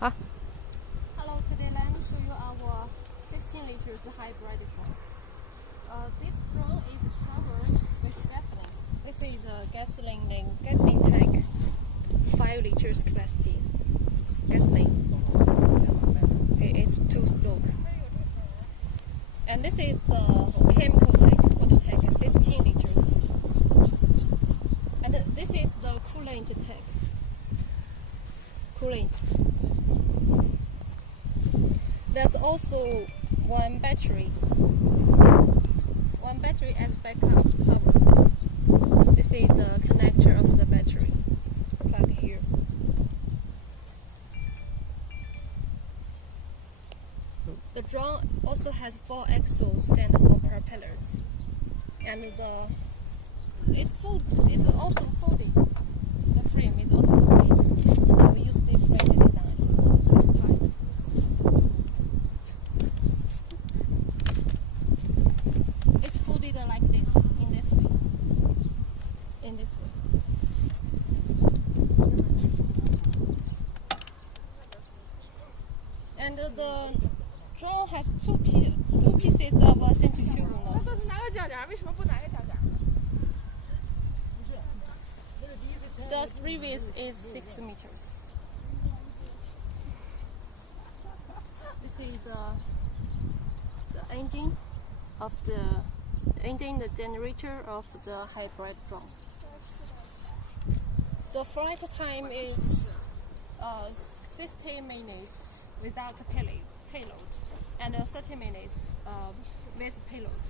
好。Hello, today let me show you our 16 liters hybrid drum. This drum is powered with gasoline. This is a gasoline tank, 5 liters capacity. Gasoline. Okay, it's 2-stroke. And this is the chemical tank, water tank, 16 liters. And this is the coolant tank. Coolant. There's also one battery as backup power. This is the connector of the battery. Plug here. The drum also has 4 axles and 4 propellers, and it's also folded. The frame is also folded. We use different design this time. It's folded like this, in this way. And the drum has two pieces of centrifugal nozzles. The serivce is 6 meters. This is the engine of the generator of the hybrid drum. The flight time is 60 minutes without payload, and 30 minutes with payload.